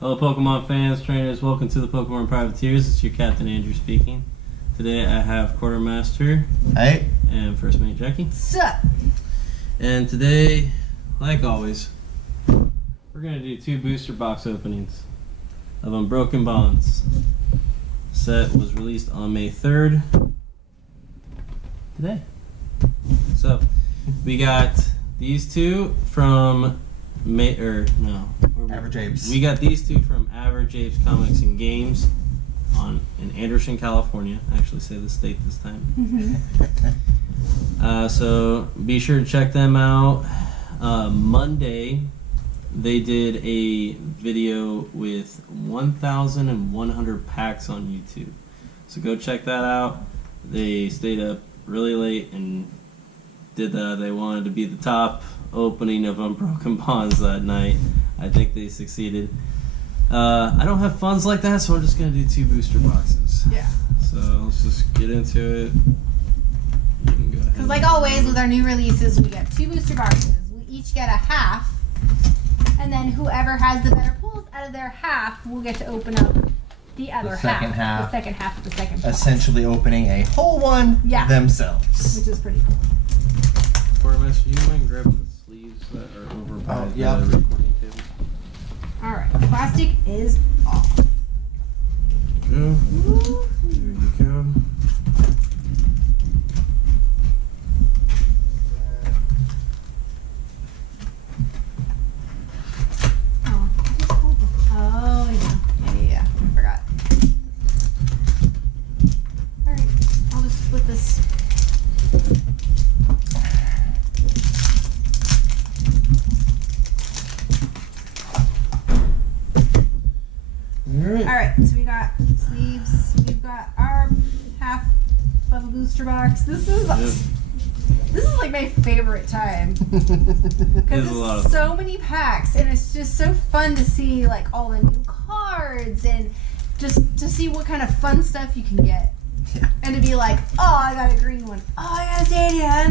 Hello Pokemon fans, trainers, welcome to the Pokemon Privateers. It's your Captain Andrew speaking. Today I have Quartermaster. Hey. And First Mate Jackie. Sup? And today, like always, we're going to do 2 booster box openings of Unbroken Bonds. The set was released on May 3rd. Today. So, we got these 2 from Average Apes. We got these 2 from Average Apes Comics and Games in Anderson, California. I actually say the state this time. So be sure to check them out. Monday, they did a video with 1,100 packs on YouTube. So go check that out. They stayed up really late and did that. They wanted to be the top opening of Unbroken Bonds that night. I think they succeeded. I don't have funds like that, so I'm just going to do 2 booster boxes. Yeah. So let's just get into it. Because like always with our new releases, we get 2 booster boxes. We each get a half, and then whoever has the better pulls out of their half will get to open up the other second half. The second half of the second box. Essentially opening a whole one themselves. Which is pretty cool. Quartermaster, you mind grabbing the sleeves that are over by the recording table? Alright, plastic is off. There you go. Oh, yeah. I forgot. Alright, I'll just split this. Alright, so we got sleeves. We've got our half of a booster box. This is like my favorite time. Because there's so many packs, and it's just so fun to see like all the new cards and just to see what kind of fun stuff you can get. Yeah. And to be like, oh, I got a green one. Oh, I got a Stadia.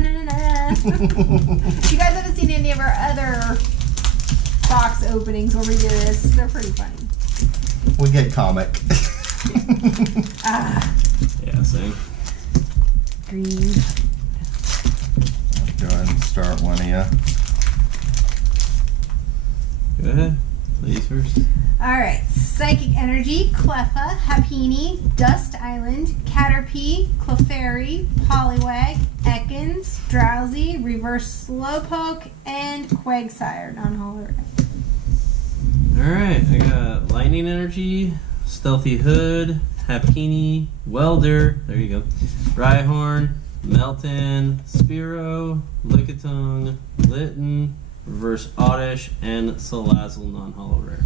If you guys haven't seen any of our other box openings where we do this, they're pretty funny. We get comic. Yeah, same. Green. Go ahead and start one of you. Go ahead. Ladies first. Alright. Psychic Energy, Cleffa, Happiny, Dust Island, Caterpie, Clefairy, Poliwag, Ekans, Drowsy, Reverse Slowpoke, and Quagsire, non-holo. Alright, I got Lightning Energy, Stealthy Hood, Happiny, Welder, there you go, Rhyhorn, Melton, Spearow, Lickitung, Litten, Reverse Oddish, and Salazzle non-holo rare.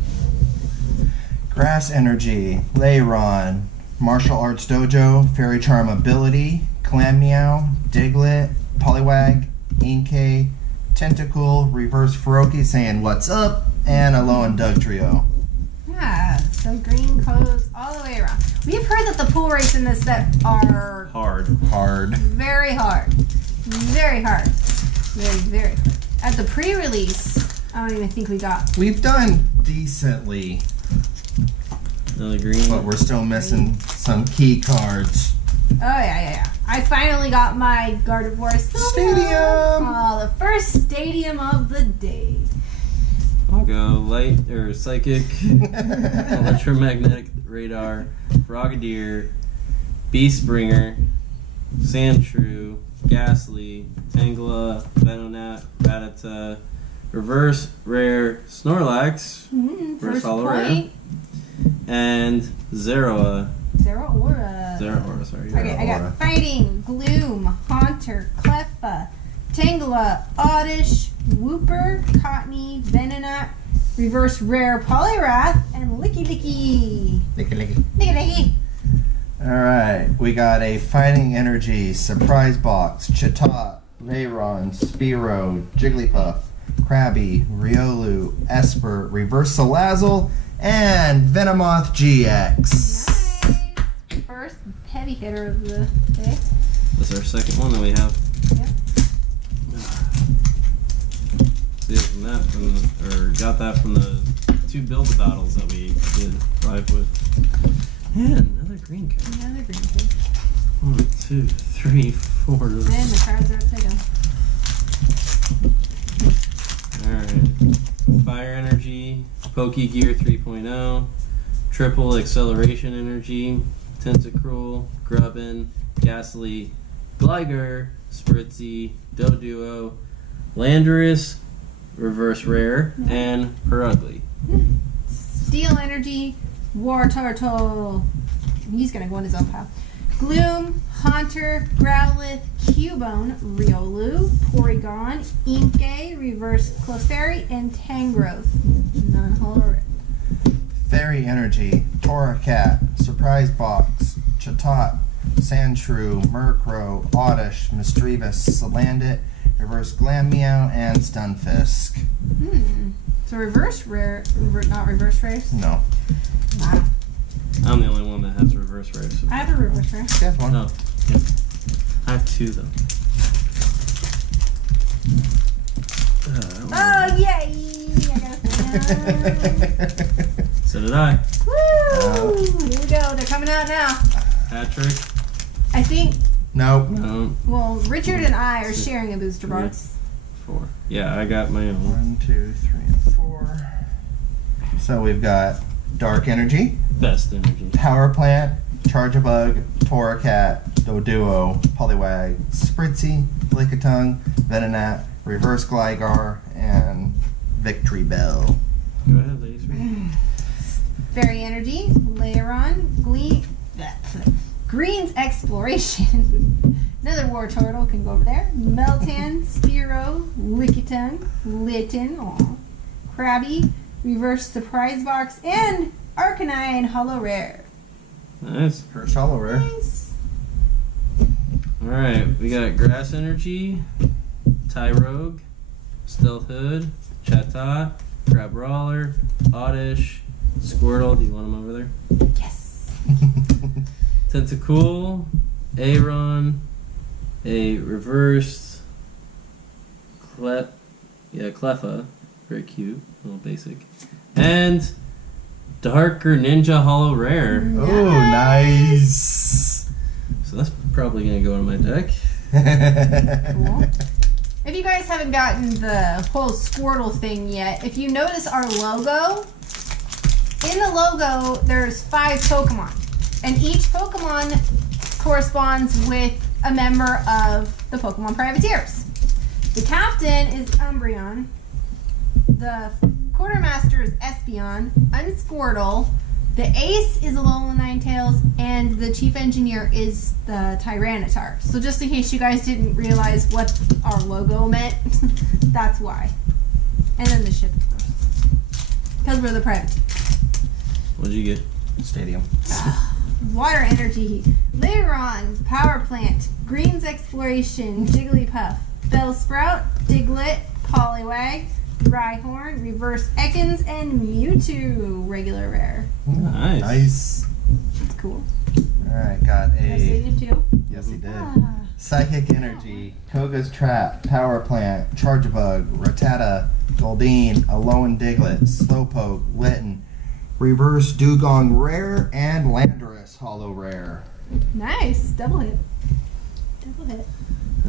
Grass Energy, Leyron, Martial Arts Dojo, Fairy Charm Ability, Clammeow, Diglett, Poliwag, Inkay, Tentacool, Reverse Feroki saying what's up, and Alolan Dugtrio. Yeah, so green codes all the way around. We have heard that the pull rates in this set are Hard. very hard. Very hard. Very hard. At the pre-release, I don't even think we got. We've done decently, Another green. but we're still missing some key cards. Oh, yeah. I finally got my Gardevoir Stadium! Oh, the first stadium of the day. I'll go Light or Psychic, Electromagnetic Radar, Frogadier, Beastbringer, Sandshrew, Ghastly, Tangela, Venonat, Rattata, Reverse Rare Snorlax, First Holo Rare, and Zeraora. Zeraora, sorry. Okay, I got Fighting, Gloom, Haunter, Cleffa, Tangela, Oddish, Wooper, Cottony, Venonat, Reverse Rare Poliwrath, and Licky. Alright, we got a Fighting Energy, Surprise Box, Chatot, Leyron, Spearow, Jigglypuff, Krabby, Riolu, Esper, Reverse Salazzle, and Venomoth GX. Nice. First heavy hitter of the day. That's our second one that we have. Yep. See it from that, got that from the 2 build battles that we did live with. And another green card. Another green card. 1, 2, 3, 4. And the cards are upside down. Alright. Fire Energy, Pokegear 3.0, Triple Acceleration Energy, Tentacruel, Grubbin, Ghastly, Gligar, Spritzy, Doduo, Landorus, Reverse Rare, and Perugly. Steel Energy, War Turtle. He's gonna go in his own pile. Gloom, Haunter, Growlithe, Cubone, Riolu, Porygon, Inkay, Reverse Clefairy, and Tangrowth. Non-holo. Fairy Energy, Torracat, Surprise Box, Chatot, Sandshrew, Murkrow, Oddish, Misdreavus, Salandit, Reverse Glameow, and Stunfisk. So reverse rare, not reverse rares? No. Wow. I'm the only one that has reverse rares. I have a reverse rare. Yeah, one. No. Yeah. I have 2 though. Oh, yay! I got a So did I. Woo! Here we go. They're coming out now. Patrick. I think, Nope. No. well, Richard and I are sharing a booster box. 4. Yeah, I got my own. 1, 2, 3, and 4. So we've got Dark Energy, Best energy. Power Plant, Charjabug, Torracat, Doduo, Poliwag, Spritzy, Lickitung, Venonat, Reverse Gligar, and Victory Bell. Go ahead, ladies. Fairy Energy, Lairon, Green's Exploration. Another War Turtle can go over there. Meltan, Spearow, Lickitung, Litten, Krabby, Reverse Surprise Box, and Arcanine Holo Rare. Nice. First Hollow Rare. Nice. Alright, we got Grass Energy, Tyrogue, Stealth Hood, Chatot, Crabrawler, Oddish, Squirtle. Do you want him over there? Yes. Tentacool, Aeron, a reversed Cleffa, very cute, a little basic, and Darker Ninja Holo Rare. Oh, nice. So that's probably gonna go in my deck. Cool. If you guys haven't gotten the whole Squirtle thing yet, if you notice our logo, in the logo there's 5 Pokemon, and each Pokemon corresponds with a member of the Pokemon Privateers. The captain is Umbreon, the quartermaster is Espeon, I'm Squirtle, the ace is Alolan Ninetales, and the chief engineer is the Tyranitar. So just in case you guys didn't realize what our logo meant, that's why. And then the ship, of course. Because we're the private. What'd you get? Stadium. Water Energy, Lairon, Power Plant, Green's Exploration, Jigglypuff, Bellsprout, Diglett, Poliwag, Rhyhorn, Reverse Ekans, and Mewtwo, regular rare. Nice. Nice. That's cool. Alright, got Did I say a. him too? Yes, he did. Ah. Psychic Energy, Koga's Trap, Power Plant, Charjabug, Rattata, Goldeen, Alolan Diglett, Slowpoke, Litten, Reverse Dugong Rare, and Landorus Holo Rare. Nice. Double hit. Double hit.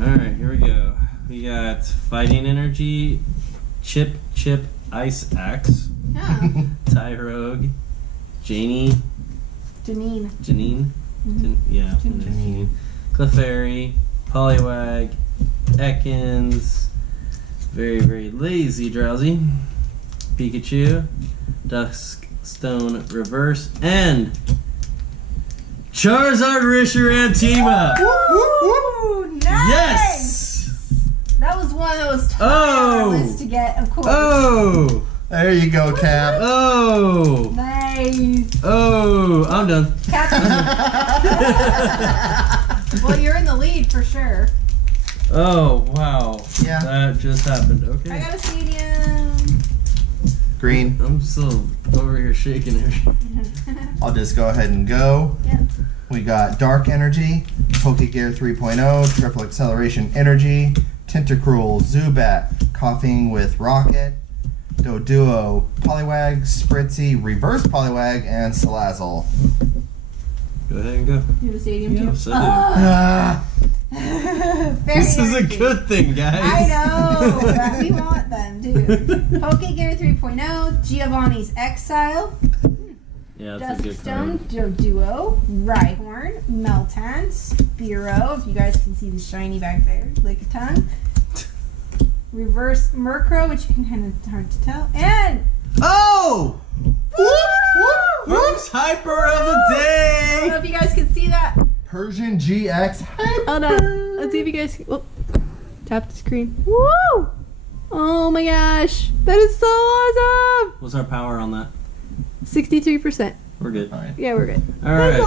Alright, here we go. We got Fighting Energy, Chip Ice Axe, Oh. Tyrogue, Janine. Janine. Yeah. Janine. Clefairy, Poliwag, Ekans, very, very lazy Drowsy, Pikachu, Duskstone Reverse, and Charizard Reshiram team up! Woo! Nice! Yes! That was one that was on our list to get, of course. Oh! There you go, Cap. Oh! Nice. Oh! I'm done. Well, you're in the lead for sure. Oh, wow. Yeah. That just happened. Okay. I got a stadium. Green. I'm still over here shaking here. I'll just go ahead and go. Yep. We got Dark Energy, Pokegear 3.0, Triple Acceleration Energy, Tentacruel, Zubat, Coughing with Rocket, Doduo, Poliwag, Spritzy, Reverse Poliwag, and Salazzle. Go ahead and go. You have a stadium too? Yes, I Ah, This is a good thing, guys. I know. But we want them too. Pokegear 3.0, Giovanni's Exile, Yeah, that's a good Duskstone, card. Doduo, Rhyhorn, Meltan, Spearow. If you guys can see the shiny back there, like a ton. Reverse Murkrow, which you can kind of hard to tell, and Oh! First hyper of the I day! don't know if you guys can see that. Persian GX Hyper. Hold on. Let's see if you guys can. Oh, tap the screen. Woo! Oh my gosh. That is so awesome. What's our power on that? 63%. We're good. Alright. Yeah, we're good. Alright.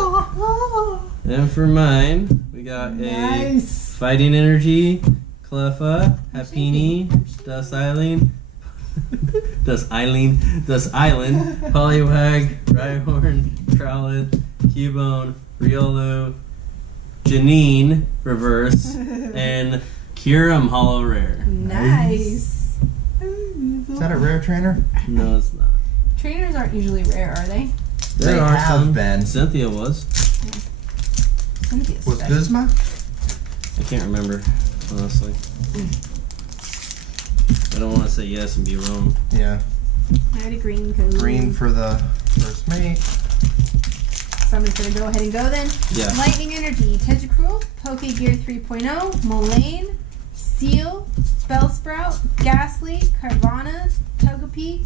And for mine, we got a Fighting Energy, Cleffa, Happiny, Dust Island, Poliwag, Rhyhorn, Trowlet, Cubone, Riolu, Janine, Reverse, and Kyurem Hollow Rare. Nice. Is that a rare trainer? No, it's not. Trainers aren't usually rare, are they? There They are have some. been. Cynthia was. Cynthia's Was special. Guzma? I can't remember, honestly. I don't want to say yes and be wrong. Yeah. I had a green code. Green for the first mate. Somebody's gonna go ahead and go then. Yeah. Lightning Energy, Tentacruel, Pokegear 3.0, Molayne, Seal, Bellsprout, Ghastly, Carvana, Togepi,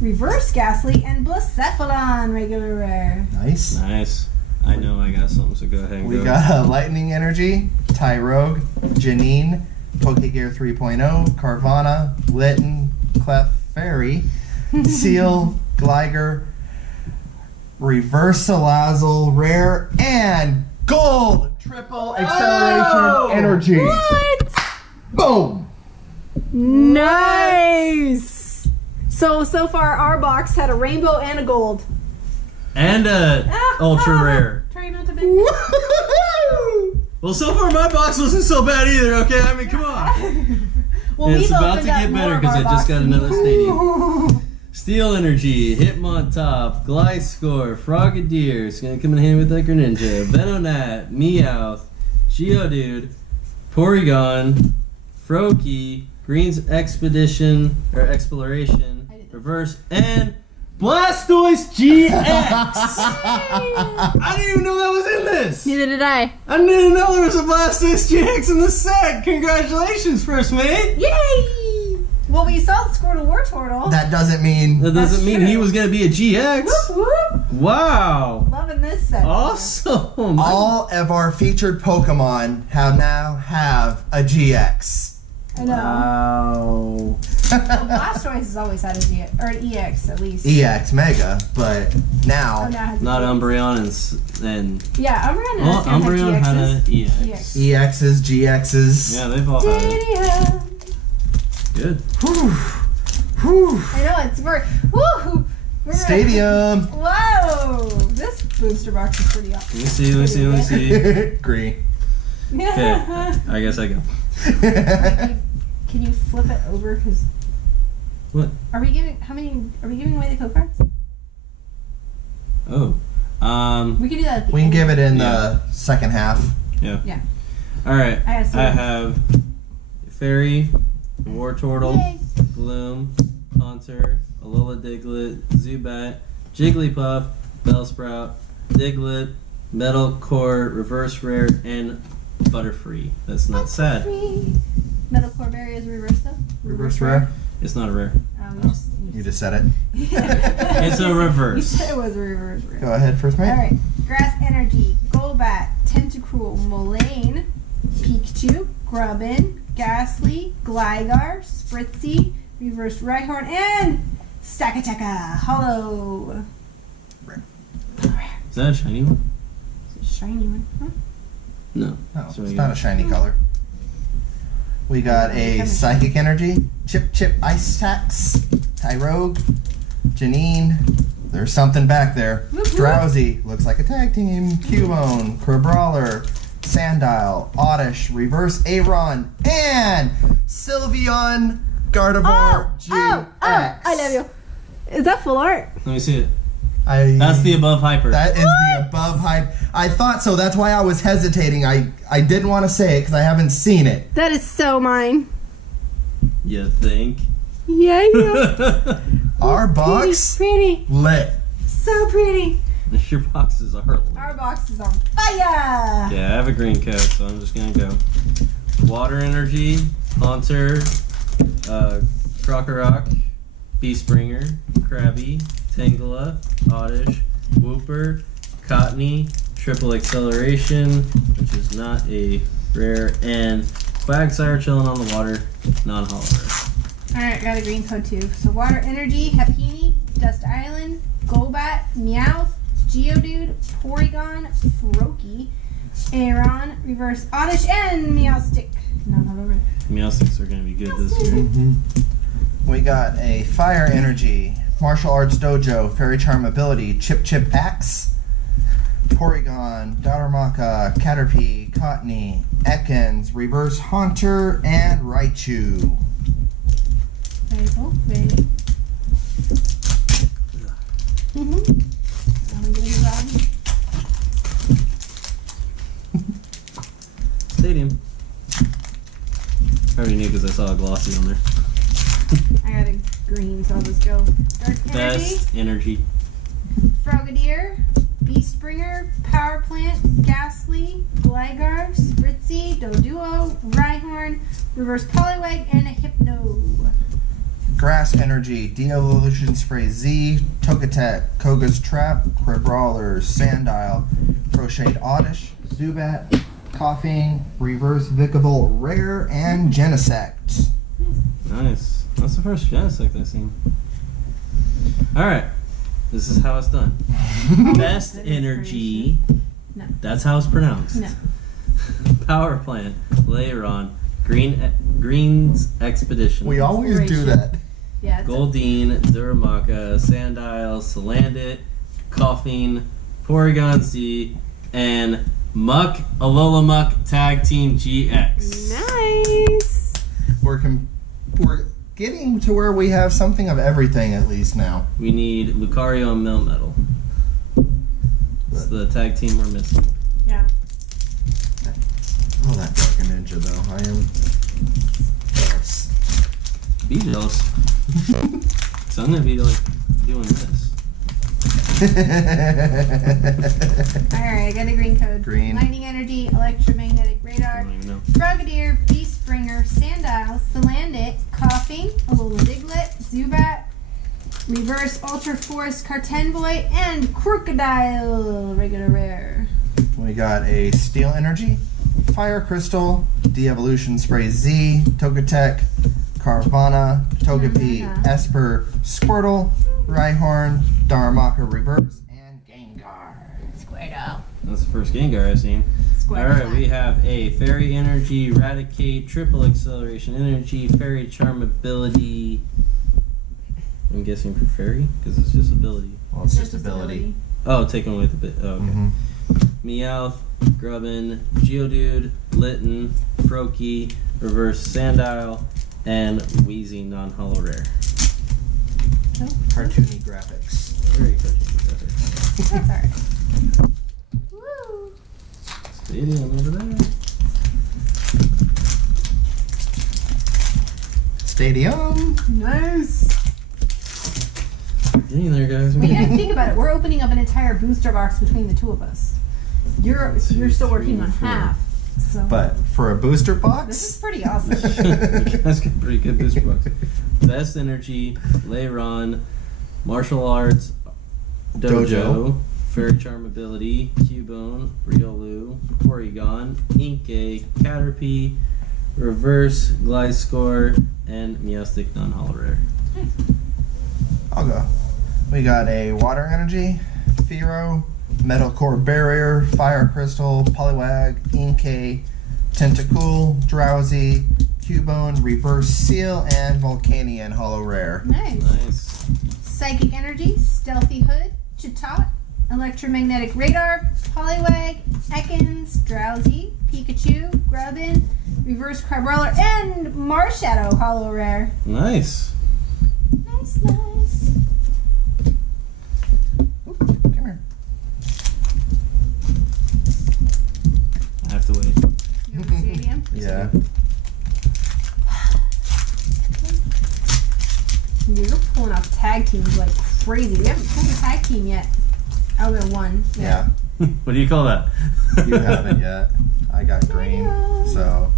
Reverse Ghastly, and Blacephalon, regular rare. Nice. Nice. I know I got something, so go ahead and We go. got a Lightning Energy, Tyrogue, Janine, Pokegear 3.0, Carvana, Litten, Clefairy, Seal, Gligar, Reverse Salazzle, Rare, and Gold! Triple Acceleration Energy. What? Boom! Nice! So far our box had a rainbow and a gold. And ultra rare. Try not to bend. Well, so far my box wasn't so bad either, okay? I mean, come on. Well, And it's we've about to opened up get better more of because our I just got boxes. another stadium. Steel Energy, Hitmontop, Gliscor, Frogadier, it's gonna come in handy with that Greninja, Venonat, Meowth, Geodude, Porygon, Froakie, Green's Exploration, Reverse, and Blastoise GX! I didn't even know that was in this! Neither did I. I didn't even know there was a Blastoise GX in the set! Congratulations, first mate! Yay! Well, we saw the Squirtle Wartortle. That doesn't mean. That doesn't That's mean true. he was gonna be a GX! Whoop, whoop. Wow! Loving this set. Awesome! All of our featured Pokemon now have a GX. I know. Wow. Well, Blastoise has always had a GX, or an EX at least. EX Mega, but Oh, now now it has a Not GX. Umbreon and Yeah, Umbreon and well, Umbreon had GXs. an EX. EX. EXs, GXs. Yeah, they've all had it. Stadium. Good. Whew. Whew. I know, it's we're Stadium. Whoa! This booster box is pretty awesome. Let me see. Green. Okay, I guess I go. Can you flip it over? Cause What? Are we giving away the code cards? Oh. We can do that at the We can end. give it in the second half. Yeah. Yeah. Alright. I have some. I have Fairy, Wartortle, Yay. Gloom, Haunter, Alola Diglett, Zubat, Jigglypuff, Bellsprout, Diglett, Metal Core, Reverse Rare, and Butterfree. That's not sad. Metal Core Berry is reverse though. Reverse rare. It's not a rare. You just said it. It's a You reverse. said it was a reverse rare. Go ahead, first mate. Alright. Grass Energy, Golbat, Tentacruel, Molayne, Pikachu, Grubbin, Ghastly, Gligar, Spritzy, Reverse Rhyhorn, and Stakataka Hollow. Is that a shiny one? It's a shiny one. Huh? No. No, So it's we not got- a shiny color. We got a Psychic Energy, Chip Ice Tax, Tyrogue, Janine. There's something back there. Whoop, whoop. Drowsy, looks like a tag team. Cubone, Crabrawler, Sandile, Oddish, Reverse Aron, and Sylveon Gardevoir GX. I love you. Is that full art? Let me see it. That's the above hyper. That is the above hype. I thought so. That's why I was hesitating. I didn't want to say it because I haven't seen it. That is so mine. You think? Yeah. Our box Pretty. lit. So pretty. Your boxes are lit. Our box is on fire. Yeah, I have a green coat, so I'm just gonna go. Water Energy, Haunter, Crocorock, Beastbringer, Krabby, Tangela, Oddish, Wooper, Cottony, Triple Acceleration, which is not a rare, and Quagsire chilling on the water, non-holo. Alright, got a green code too. So Water Energy, Happini, Dust Island, Golbat, Meowth, Geodude, Porygon, Froakie, Aeron, Reverse Oddish, and Meowstic. Non-holo. Meowsticks are gonna be good this year. Mm-hmm. We got a Fire Energy, Martial Arts Dojo, Fairy Charm Ability, Chip Chip Axe, Porygon, Darumaka, Caterpie, Cottony, Ekans, Reverse Haunter, and Raichu. Very cool. Very. I'm gonna do that. Stadium. I already knew because I saw a glossy on there. I got a green, so I'll just go Dark Energy, Best Energy. Frogadier, Beastbringer, Power Plant, Ghastly, Gligar, Spritzy, Doduo, Rhyhorn, Reverse Poliwag, and a Hypno. Grass Energy, De-Evolution Spray Z, Togetic, Koga's Trap, Crabrawler, Sandile, Crocheted Oddish, Zubat, Coughing, Reverse Vikavolt Rare, and Genesect. Nice. That's the first Genesect I've seen. Alright. This is how it's done. Best Energy. No. That's how it's pronounced. No. Power Plant. Lairon. Green's Expedition. We always do that. Yeah. It's Goldeen, Duramaka, Sandile, Salandit, Coughing, Porygon Z, and Muck Alola Muck Tag Team GX. nice. We're getting to where we have something of everything at least now. We need Lucario and Melmetal. It's the tag team we're missing. Yeah. Oh, that Dark Ninja though. I am jealous. Be jealous. So I'm gonna be like doing this. Alright, I got a green code. Green. Lightning Energy, Electromagnetic I Radar, don't even know. Frogadier, Beastbringer, Sandile, Salandit, Coughing, Alola Diglett, Zubat, Reverse Ultra Force, Cartenboy, and Crocodile. Regular rare. We got a Steel Energy, Fire Crystal, De-Evolution Spray Z, Togetic, Carvana, Togepi, Carvana. Esper, Squirtle, Rhyhorn, Darumaka Reverse, and Gengar. Squirtle. That's the first Gengar I've seen. Alright, we have a Fairy Energy, Eradicate, Triple Acceleration Energy, Fairy Charm Ability. I'm guessing for Fairy, because it's just ability. Well, it's just ability. Oh, taking away the bit. Oh, okay. Mhm. Meowth, Grubbin, Geodude, Litten, Froakie, Reverse Sandile, and Wheezy non-holo rare. Cartoony graphics. Very cartoony graphics. That's alright. Woo! Stadium over there. Stadium. Nice. Get in there, guys. Well, you gotta think about it. We're opening up an entire booster box between the two of us. You're still working on half. So But for a booster this box, is pretty awesome. You guys got pretty good booster box. Best Energy, Lairon, Martial Arts, Dojo, Fairy Charm Ability, Cubone, Riolu, Porygon, Inkay, Caterpie, Reverse Gliscor, and Meowstic non-holo rare. I'll go. We got a Water Energy, Fearow, Metal Core Barrier, Fire Crystal, Poliwag, Inkay, Tentacool, Drowsy, Cubone, Reverse Seal, and Volcanion Holo Rare. Nice. Nice. Psychic Energy, Stealthy Hood, Chatot, Electromagnetic Radar, Poliwag, Ekans, Drowsy, Pikachu, Grubbin, Reverse Crabrawler, and Marshadow Hollow Rare. Nice. Nice, nice. Oop, come here. I have to wait. You have the stadium? Yeah. You're pulling off tag teams like crazy. We haven't pulled a tag team yet. Oh, we have one. Yeah. What do you call that? You haven't yet. I got green. So,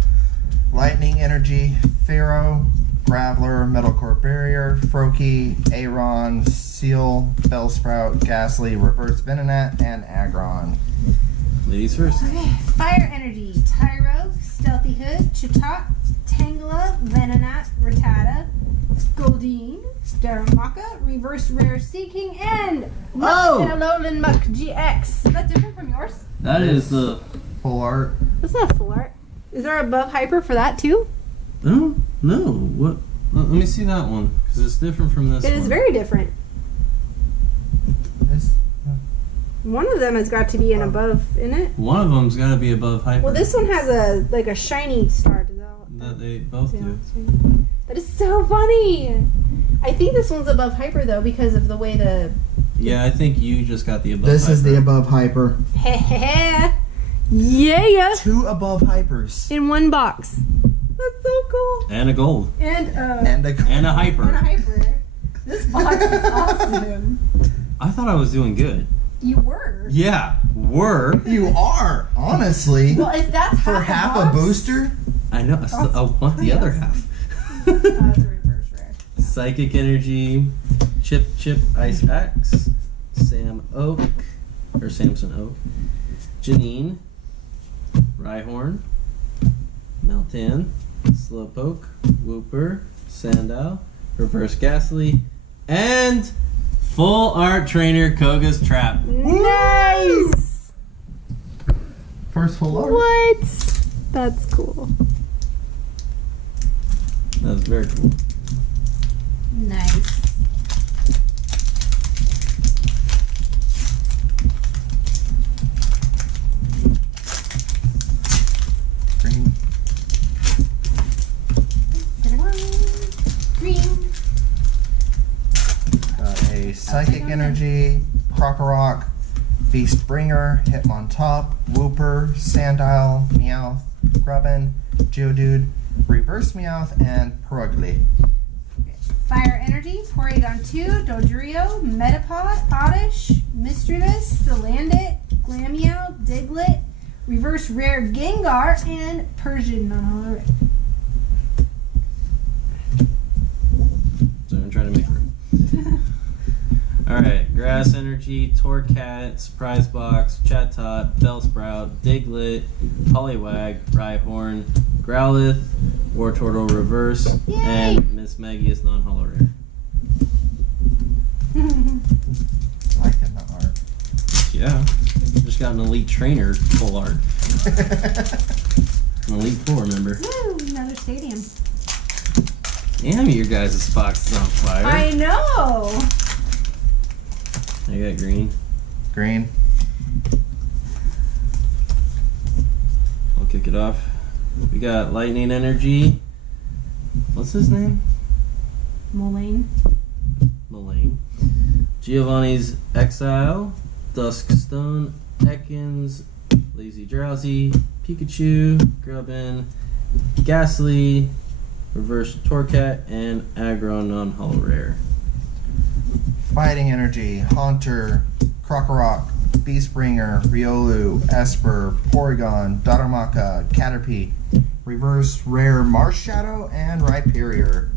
Lightning Energy, Pharaoh, Graveler, Metalcore Barrier, Froakie, Aron, Seal, Bellsprout, Ghastly, Reverse Venonat, and Aggron. Ladies first. Okay. Fire Energy, Tyro, Stealthy Hood, Chatot, Tangela, Venonat, Rattata, Goldeen, Darumaka, Reverse Rare Seeking, and Muck and Alolan Muck GX. Is that different from yours? That is the. Full art. That's not full art. Is there above hyper for that too? No. What? Let me see that one because it's different from this. It is very different. It's, One of them has got to be an above in it. One of them's got to be above hyper. Well, this one has a shiny star. That they both do. That is so funny. I think this one's above hyper though because of the way the. Yeah, I think you just got the above. this hyper. is the above hyper. Yeah. 2 above hypers. In one box. That's so cool. And a gold. And And a And a hyper. and a hyper. This box is awesome. I thought I was doing good. You were. Yeah, were. You are, honestly. Well, if that's For half half a booster? I know. I want the other half. That's a reverse rare. Psychic Energy, Chip Ice Axe, Samson Oak, Janine, Rhyhorn, Meltan, Slowpoke, Wooper, Sandile, Reverse Ghastly, and Full Art Trainer Koga's Trap. Nice. First full art. What? That's cool. That's very cool. Nice. Green. Green. Got a Psychic Energy, Crocorock, Beastbringer, Hitmontop, Wooper, Sandile, Meowth, Grubbin, Geodude, Reverse Meowth, and Perugly. Fire Energy, Porygon 2, Dodrio, Metapod, Oddish, Misdreavus, Salandit, Glameow, Diglett, Reverse Rare Gengar, and Persian non-hollow. So I'm trying to make room. Alright, Grass Energy, Torcat, Surprise Box, Chatot, Bellsprout, Diglett, Poliwag, Rhyhorn, Growlithe, Wartortle Reverse, Yay! and Miss Meggius non-hollow rare. I like that art. Yeah. Just got an Elite Trainer full art. An Elite 4, remember? Woo, another stadium. Damn, your guys' box is on fire. I know. I got green. Green. I'll kick it off. We got Lightning Energy. What's his name? Mullane. Giovanni's Exile. Duskstone. Ekans. Lazy Drowsy. Pikachu. Grubbin. Ghastly. Reverse Torcat. And Aggro non-hollow rare. Fighting Energy, Haunter, Crocorock, Beastbringer, Riolu, Esper, Porygon, Darumaka, Caterpie, Reverse Rare Marshadow, and Rhyperior.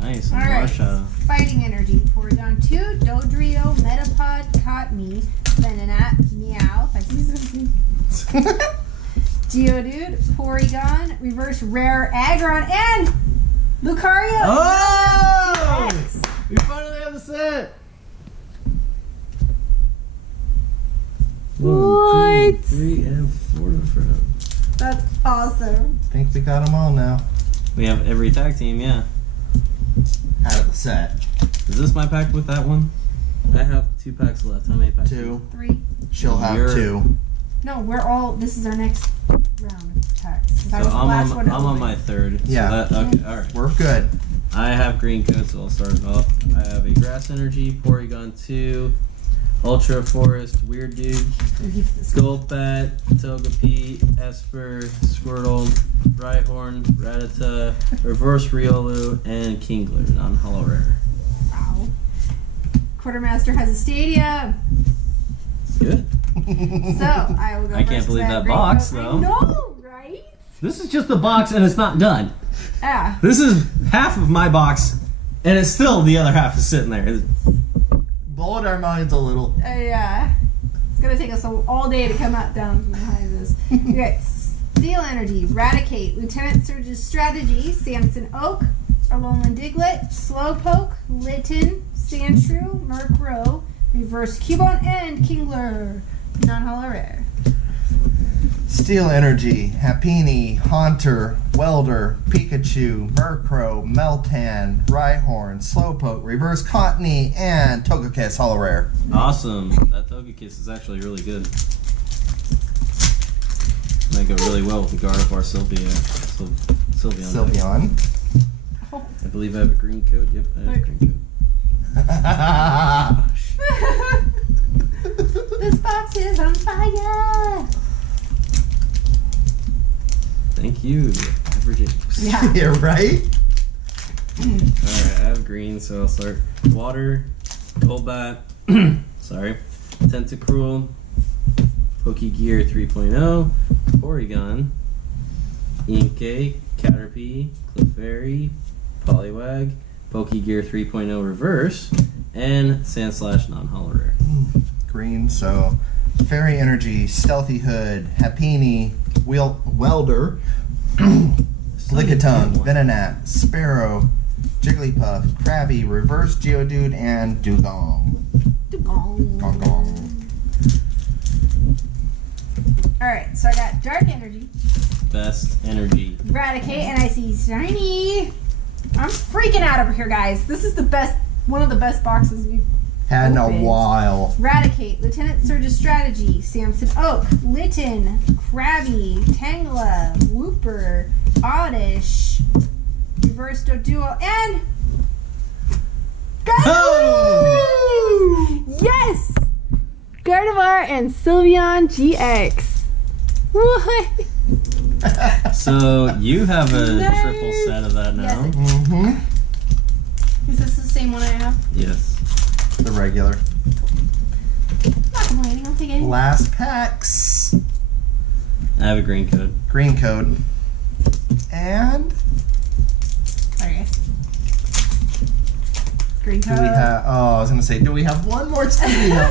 Nice. All right. Marshadow. Fighting Energy, Porygon 2, Dodrio, Metapod, Cottonee, Venonat, Meowth, Geodude, Porygon, Reverse Rare Aggron, and Lucario. Oh! Yes. We finally have the set. What? 1, 2, 3, and 4 to the front. That's awesome. I think we got them all now. We have every tag team, yeah. Out of the set. Is this my pack with that one? I have 2 packs left. How many packs? 2. 3. She'll have You're- 2. No, we're all. This is our next round of attacks. That was the last one. I'm on my third. Yeah. So okay. All right. We're good. I have green code, so I'll start it off. I have a Grass Energy, Porygon 2, Ultra Forest, Weird Dude, Golbat, Togepi, Esper, Squirtle, Rhyhorn, Rattata, Reverse Riolu, and Kingler, non-holo rare. Wow. Quartermaster has a stadium. Good. So I will go. I can't believe that box, though. No, right? This is just the box, and it's not done. Yeah. This is half of my box, and it's still the other half is sitting there. Blowing our minds a little. Yeah. It's gonna take us all day to come out down from behind this. Okay. Steel Energy, Raticate, Lieutenant Surge's Strategy, Samson Oak, Alolan Diglett, Slowpoke, Litten, Sandshrew, Murkrow, Reverse Cubone, and Kingler. Non-holo rare. Steel Energy, Happiny, Haunter, Welder, Pikachu, Murkrow, Meltan, Rhyhorn, Slowpoke, Reverse Cottony, and Togekiss holo rare. Awesome. That Togekiss is actually really good. Might go really well with the Gardevoir Sylveon. Sylveon. Oh. I believe I have a green code. Yep, I have a green code. This box is on fire. Thank you, Average Apes. Yeah. You're right. Alright, I have green, so I'll start. Water, Golbat, sorry, Tentacruel, Pokegear 3.0, Porygon, Inkay, Caterpie, Clefairy, Poliwag, Pokegear 3.0 Reverse, and Sandslash non-holo rare. Green, so Fairy Energy, Stealthy Hood, Happiny, Welder, Lickitung, Venonat, Sparrow, Jigglypuff, Krabby, Reverse Geodude, and Dugong. Dugong. Gong gong. Alright, so I got Dark Energy, Best energy. Raticate, and I see Shiny. I'm freaking out over here, guys. This is the best, one of the best boxes we've Had in a opened. while. Raticate, Lieutenant Surge's Strategy, Samson Oak, Litten, Krabby, Tangela, Wooper, Oddish, Reverse Doduo, and Oh! yes! Gardevoir and Sylveon GX. What? So you have a Nice. triple set of that now. Yes, it- Mm-hmm. Is this the same one I have? Yes. The regular. Not complaining, I'll take it. Last packs. I have a green code. Green code. And Sorry, guys. Green do code. we have, oh, I was going to say, do we have one more stadium?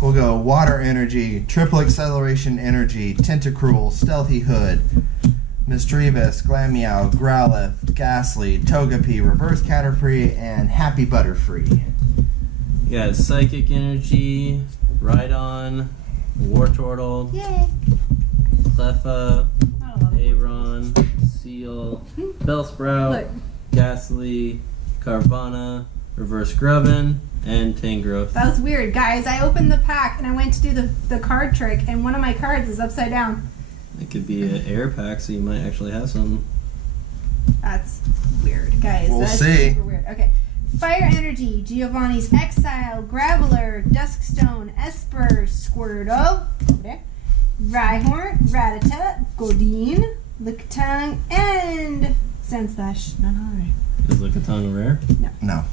We'll go Water Energy, Triple Acceleration Energy, Tentacruel, Stealthy Hood, Misdreavus, Glameow, Growlithe, Ghastly, Togepi, Reverse Caterpie, and Happy Butterfree. You got Psychic Energy, Rhydon, Wartortle, Yay. Cleffa, I don't love it. Aeron, Seal, Bellsprout, Look. Ghastly, Carvana, Reverse Grubbin, and Tangrowth. That was weird, guys. I opened the pack and I went to do the card trick, and one of my cards is upside down. It could be an air pack, so you might actually have some. That's weird, guys. We'll That's see. super weird. Okay. Fire Energy, Giovanni's Exile, Graveler, Duskstone, Esper, Squirtle, over there, Rhyhorn, Rattata, Godin, Lickitung, and Sandslash. Non-holo. Is Lickitung rare? No.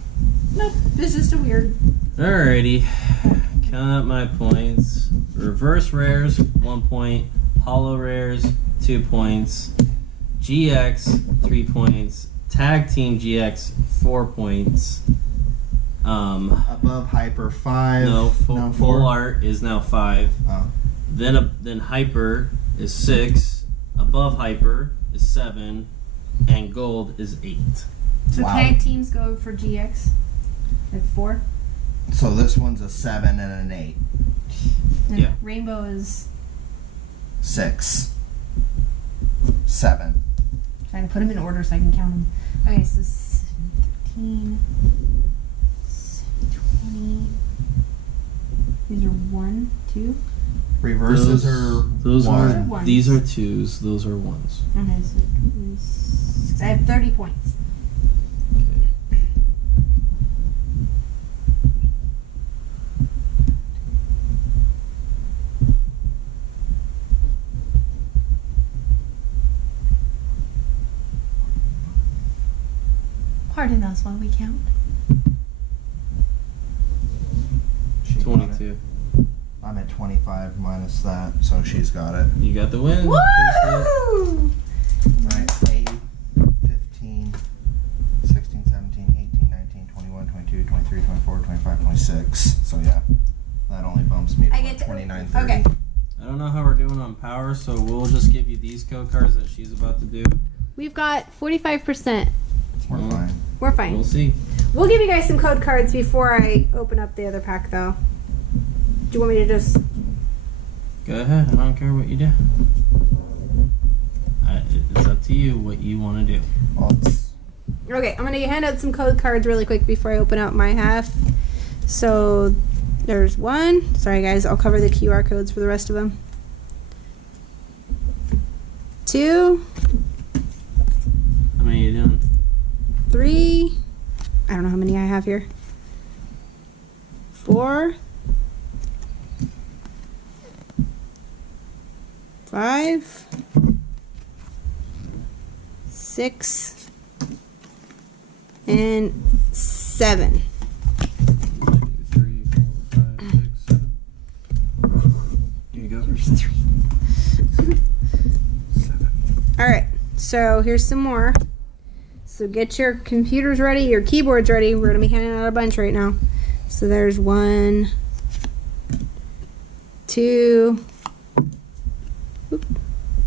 Nope, it's just a weird. Alrighty. Count up my points. Reverse rares, 1 point. Holo rares, 2 points. GX, 3 points. Tag Team GX, 4 points. Above Hyper 5. No, No, full 4. art is now 5. Oh. Then Hyper is 6. Above Hyper is 7. And Gold is 8. So Wow. tag teams go for GX at 4. So this one's a 7 and an 8. And Yeah. Rainbow is 6. 7. trying to put them in order so I can count them. Okay, so 13, 20. These are 1, 2. Reverses are those one. are Ones. these are twos. Those are ones. Okay, so I have 30 points. Okay. Pardon us while we count. She got it. 22. I'm at 25 minus that, so she's got it. You got the win. Woo! Right, 8, 15, 16, 17, 18, 19, 21, 22, 23, 24, 25, 26. So yeah, that only bumps me to I get to 29, 30. Okay. I don't know how we're doing on power, so we'll just give you these code cards that she's about to do. We've got 45%. We're fine. We're fine. We'll see. We'll give you guys some code cards before I open up the other pack, though. Do you want me to just... Go ahead. I don't care what you do. It's up to you what you want to do. Well, it's Okay, I'm going to hand out some code cards really quick before I open up my half. So, there's one. Sorry, guys. I'll cover the QR codes for the rest of them. 2. How many are you doing? 3. I don't know how many I have here. 4. 5. 6. And 7. 1, 2, 3, 4, 5, 6, 7. Here you go. 7. Alright, so here's some more. So get your computers ready, your keyboards ready. We're going to be handing out a bunch right now. So there's 1, 2,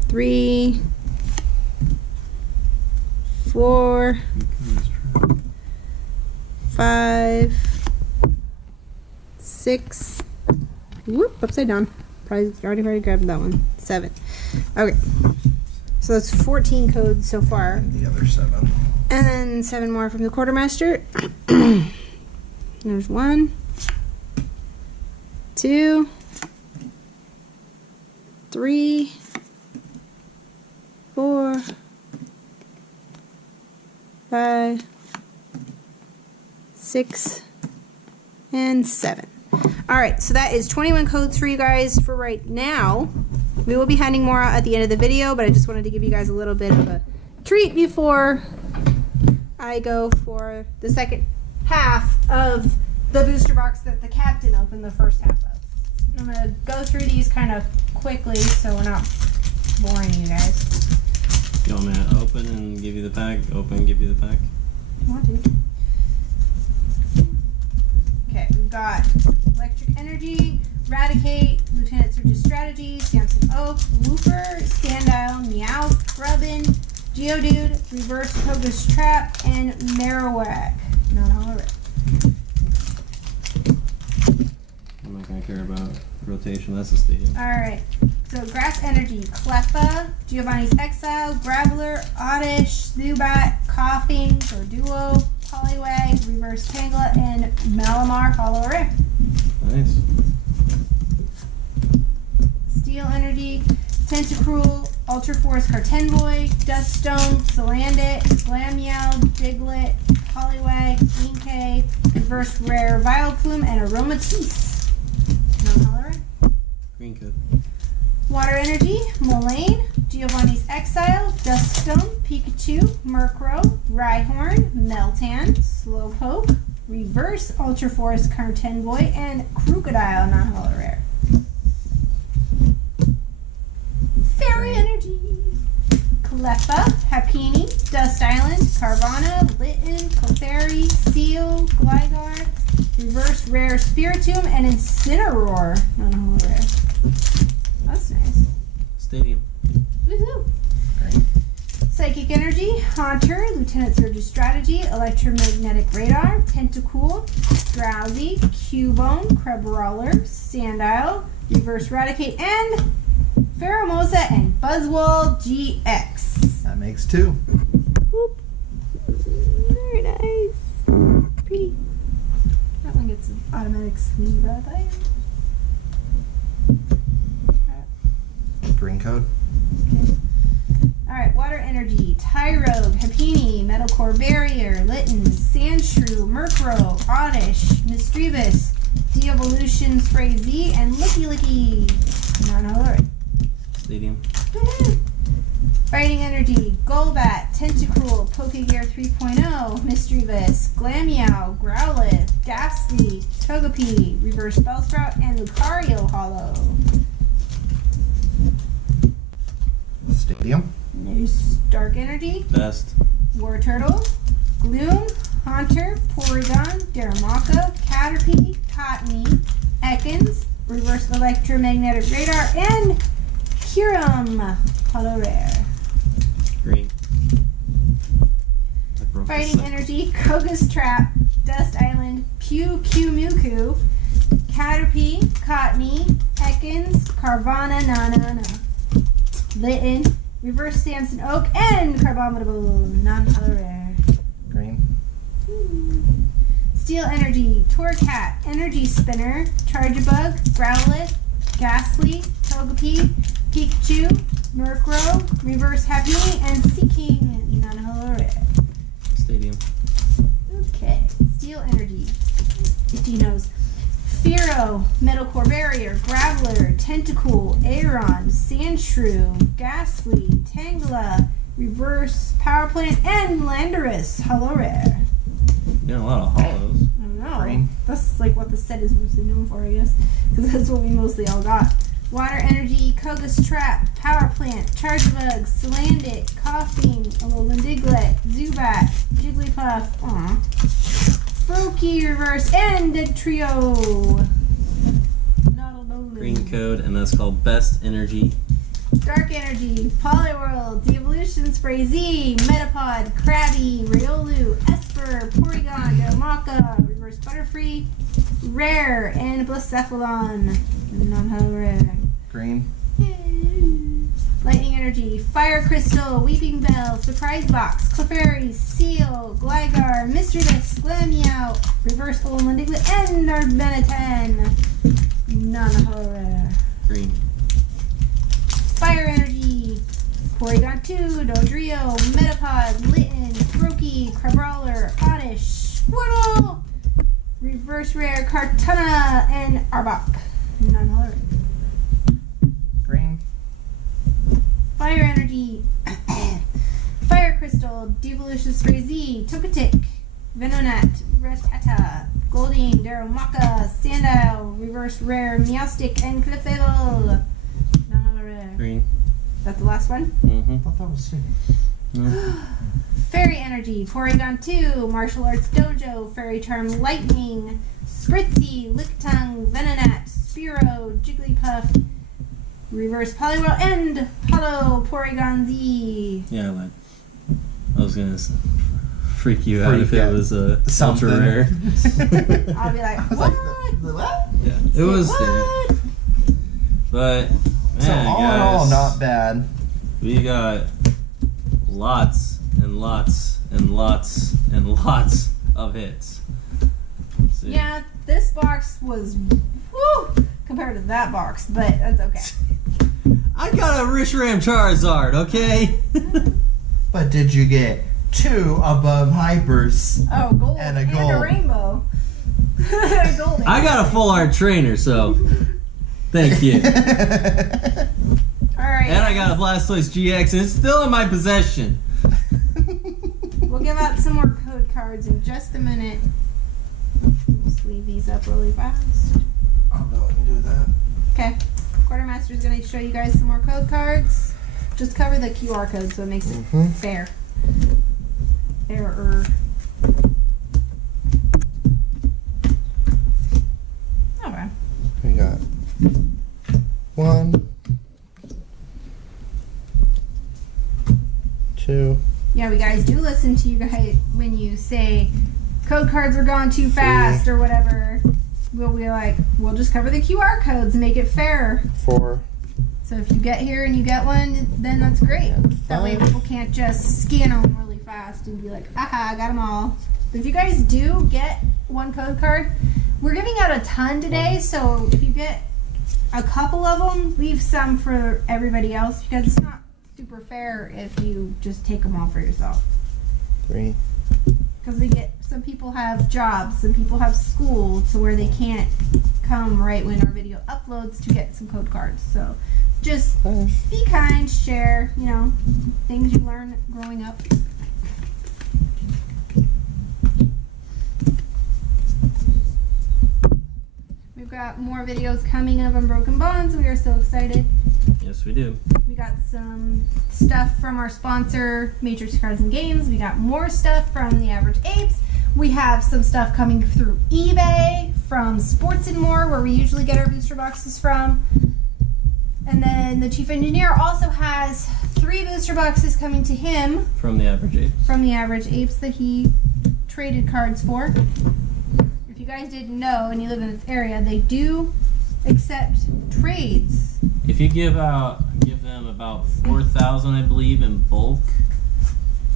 3, 4, 5, 6. Whoop, upside down. Probably already grabbed that one. 7. Okay. So that's 14 codes so far. And the other 7. And then 7 more from the quartermaster. There's 1, 2, 3, 4, 5, 6, and 7. Alright, so that is 21 codes for you guys for right now. We will be handing more out at the end of the video, but I just wanted to give you guys a little bit of a treat before I go for the second half of the booster box that the captain opened the first half of. I'm going to go through these kind of quickly so we're not boring you guys. You want me to open and give you the pack? Open and give you the pack? I want to. Okay, we've got Electric Energy, Eradicate, Lieutenant Surge's Strategy, Samson Oak, Wooper, Sandile, Meow, Rubbin, Geodude, Reverse Koga's Trap, and Marowak. Not all of it. I'm not going to care about rotation. That's the stadium. Alright, so Grass Energy, Cleffa, Giovanni's Exile, Graveler, Oddish, Zubat, Coughing, Duo, Poliwag, Reverse Tangela, and Malamar Hollow Rare. Nice. Steel Energy, Tentacruel, Ultra Force Cartenboy, Duststone, Salandit, Glameow, Diglett, Poliwag, Inkay, Reverse Rare Vileplume, and Aromatisse. Non-hollow rare. Green code. Water Energy, Moraine, Giovanni's Exile, Duststone, Pikachu, Murkrow, Rhyhorn, Meltan, Slowpoke, Reverse Ultra Force Cartenboy, and Crocodile, non-hollow rare. Fairy Energy, Cleffa, Happiny, Dust Island, Carvana, Litten, Clefairy, Seal, Gligar, Reverse Rare Spiritomb, and Incineroar, non-hollow rare. That's nice. Stadium. Woohoo! Great. Psychic Energy, Haunter, Lieutenant Surge's Strategy, Electromagnetic Radar, Tentacool, Drowsy, Cubone, Crabrawler, Sandile, Reverse Eradicate, and Pheromosa and Buzzwole GX. That makes 2. Whoop. Very nice. Pretty. That one gets an automatic sleeve out of it. green code. Alright, Water Energy, Tyrogue, Hapini, Metalcore Barrier, Litten, Sandshrew, Murkrow, Oddish, Misdreavus, De-Evolution, Spray Z, and Licky Licky. Non-hollow. Stadium. Fighting Energy, Golbat, Tentacruel, Pokegear 3.0, Misdreavus, Glameow, Growlithe, Ghastly, Togepi, Reverse Bellsprout, and Lucario Hollow. Stadium. There's Dark Energy, Best. Wartortle, Gloom, Haunter, Porygon, Darumaka, Caterpie, Cottony, Ekans, Reverse Electromagnetic Radar, and Kyurem. Hollow Rare. Green. I broke the Fighting set. Energy, Koga's Trap, Dust Island, Muku, Caterpie, Cottony, Ekans, Carvana, Nana, Litten, Reverse Samson Oak, and Carbomidable, non-hollow rare. Green. Steel Energy, Torcat, Energy Spinner, Charjabug, Growlithe, Ghastly, Togepi, Pikachu, Murkrow, Reverse Happy, and Seeking, non-hollow rare. Stadium. Okay, Steel Energy, Dinos, Fearow, Metalcore Barrier, Graveler, Tentacool, Aeron, Sandshrew, Ghastly, Tangela, Reverse Power Plant, and Landorus, hollow rare. Yeah, a lot of hollows. I don't know. Green. That's like what the set is mostly known for, I guess, because that's what we mostly all got. Water Energy, Koga's Trap, Power Plant, Charjabug, Salandit, Koffing, Alolan Diglett, Zubat, Jigglypuff, Froakie Reverse, and a Trio. Not alone. Green code, and that's called Best Energy. Dark Energy, Poliwhirl, De-Evolution, Spray Z, Metapod, Krabby, Riolu, Esper, Porygon, Darumaka, Reverse Butterfree, Rare, and Blacephalon. Non-hollow rare. Green. Lightning Energy, Fire Crystal, Weeping Bell, Surprise Box, Clefairy, Seal, Gligar, Misdreavus, Glameow, Reverse Alolan Diglett, and Arbeniten. Non-hollow rare. Green. Fire Energy, Porygon 2, Dodrio, Metapod, Litten, Froakie, Crabrawler, Oddish, Squirtle, Reverse Rare, Kartana, and Arbok. Non-hollow rare. Green. Fire Energy, Fire Crystal, Devolution Spray Z, Togetic, Venonat, Rattata, Golding, Darumaka, Sandile, Reverse Rare, Meowstic, and Clefable. Non-hollow rare. Green. Is that the last one? Mm-hmm. I thought that was Stadium. Fairy Energy, Porygon 2, Martial Arts Dojo, Fairy Charm Lightning, Spritzy, Lickitung, Venonat, Spearow, Jigglypuff, Reverse Poliwhirl, and Hollow Porygon Z. Yeah, like I was gonna freak you out if Freak it out. was a ultra Something. rare. I'll be like, I was what? what? Yeah, it was there. What? But man, So all in all, guys, not bad. we got lots and lots and lots and lots of hits. See? Yeah, this box was whew, compared to that box, but that's okay. I got a Reshiram Charizard, okay? But did you get 2 above hypers? Oh, gold And a a gold. rainbow. Gold. I got a full art trainer, so thank you. All right. And I got a Blastoise GX, and it's still in my possession. We'll give out some more code cards in just a minute. Just leave these up really fast. Oh no, I can do that. Okay. Quartermaster is going to show you guys some more code cards. Just cover the QR code so it makes it Mhm. fair. Fairer. Okay. We got 1, 2. Yeah, we guys do listen to you guys when you say code cards are gone too fast or whatever. We'll be like, we'll just cover the QR codes and make it fair. 4. So if you get here and you get one, then that's great. That way 5. people can't just scan them really fast and be like, aha, I got them all. But if you guys do get one code card, we're giving out a ton today. So if you get a couple of them, leave some for everybody else because it's not super fair if you just take them all for yourself. 3. Because some people have jobs, some people have school to where they can't come right when our video uploads to get some code cards. So just be kind, share, you know, things you learn growing up. We've got more videos coming of Unbroken Bonds. We are so excited. Yes, we do. We got some stuff from our sponsor, Matrix Cards and Games. We got more stuff from The Average Apes. We have some stuff coming through eBay from Sports and More, where we usually get our booster boxes from. And then the chief engineer also has 3 booster boxes coming to him From The Average Apes. from The Average Apes that he traded cards for. If you guys didn't know and you live in this area, they do accept trades. If you give them about 4,000, I believe, in bulk,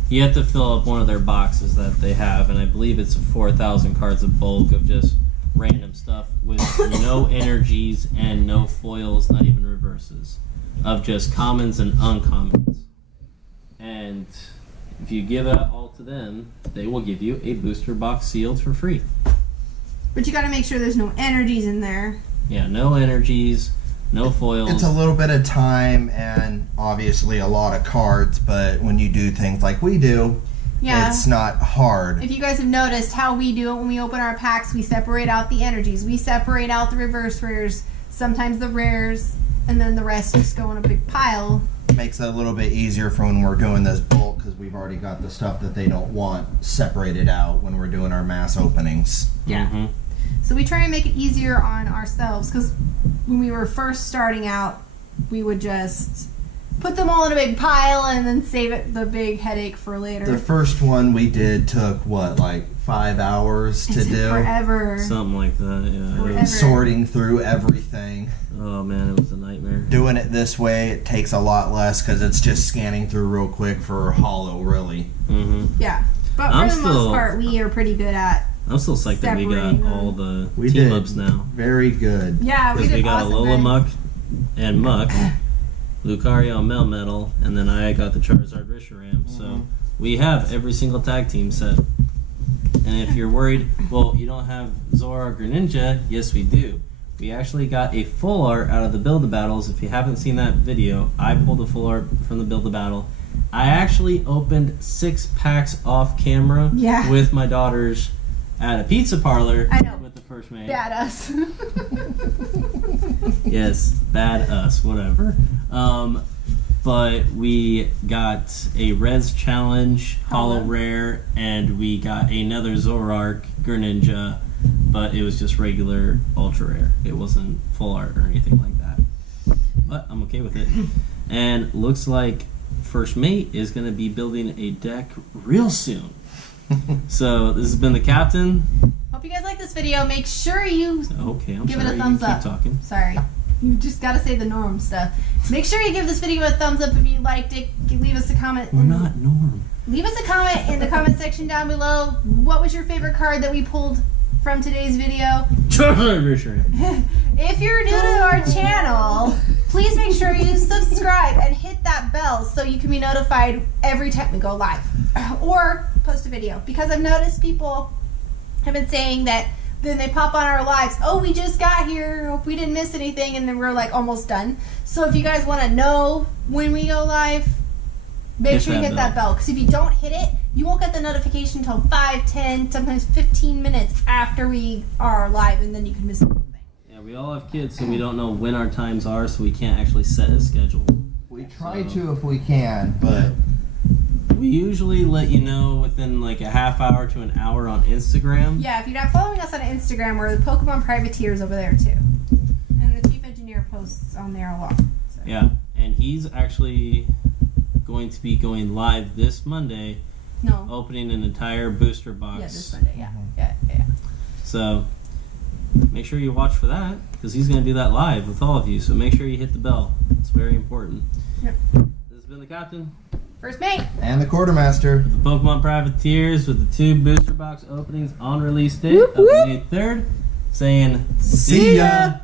you have to fill up one of their boxes that they have, and I believe it's 4,000 cards of bulk of just random stuff with no energies and no foils, not even reverses, of just commons and uncommons. And if you give that all to them, they will give you a booster box sealed for free. But you got to make sure there's no energies in there. Yeah, no energies, no foils. It's a little bit of time and obviously a lot of cards, but when you do things like we do, it's not hard. If you guys have noticed how we do it when we open our packs, we separate out the energies. We separate out the reverse rares, sometimes the rares, and then the rest just go in a big pile. Makes it a little bit easier for when we're doing this bulk because we've already got the stuff that they don't want separated out when we're doing our mass openings. Yeah. Mm-hmm. So we try and make it easier on ourselves because when we were first starting out, we would just put them all in a big pile and then save it the big headache for later. The first one we did took, what, like 5 hours to do? Forever. Something like that, yeah. Forever. Sorting through everything. Oh man, it was a nightmare. Doing it this way, it takes a lot less because it's just scanning through real quick for hollow, really. Mm-hmm. Yeah. But for the most part, we are pretty good at I'm still psyched that we got separating all the We team did. ups now. Very good. Yeah, we Because did we got awesome. a Lola then. Muck and Muck, Lucario Melmetal, and then I got the Charizard Reshiram. So we have every single tag team set. And if you're worried, well, you don't have Zoroark or Ninja, yes we do. We actually got a full art out of the Build-A-Battles. If you haven't seen that video, I pulled a full art from the Build-A-Battle. I actually opened 6 packs off camera with my daughters at a pizza parlor with the first mate. Bad us. Yes, bad us, whatever. But we got a Res Challenge Hollow Rare, and we got another Zoroark Greninja, but it was just regular Ultra Rare. It wasn't full art or anything like that. But I'm okay with it. And looks like First Mate is going to be building a deck real soon. So this has been the Captain. Hope you guys like this video. Make sure you give it a thumbs up. Keep talking. Sorry. You just got to say the Norm stuff. Make sure you give this video a thumbs up if you liked it. Leave us a comment. We're not Norm. Leave us a comment in the comment section down below. What was your favorite card that we pulled from today's video? If you're new to our channel, please make sure you subscribe and hit that bell so you can be notified every time we go live or post a video. Because I've noticed people have been saying that then they pop on our lives. Oh, we just got here. Hope we didn't miss anything. And then we're like almost done. So if you guys want to know when we go live, make sure you hit that bell. Because if you don't hit it, you won't get the notification until 5, 10, sometimes 15 minutes after we are live. And then you can miss the whole thing. Yeah, we all have kids, so we don't know when our times are, so we can't actually set a schedule. We try to if we can, but we usually let you know within like a half hour to an hour on Instagram. Yeah, if you're not following us on Instagram, we're the Pokemon Privateers over there too. And the chief engineer posts on there a lot. So. Yeah, and he's actually going to be going live this Monday. No. Opening an entire booster box. Yeah, this Monday, yeah. So, make sure you watch for that, because he's going to do that live with all of you, so make sure you hit the bell. It's very important. Yep. This has been the Captain. First Mate. And the Quartermaster. The Pokemon Privateers with the 2 booster box openings on release date of May 3rd. Saying, see ya!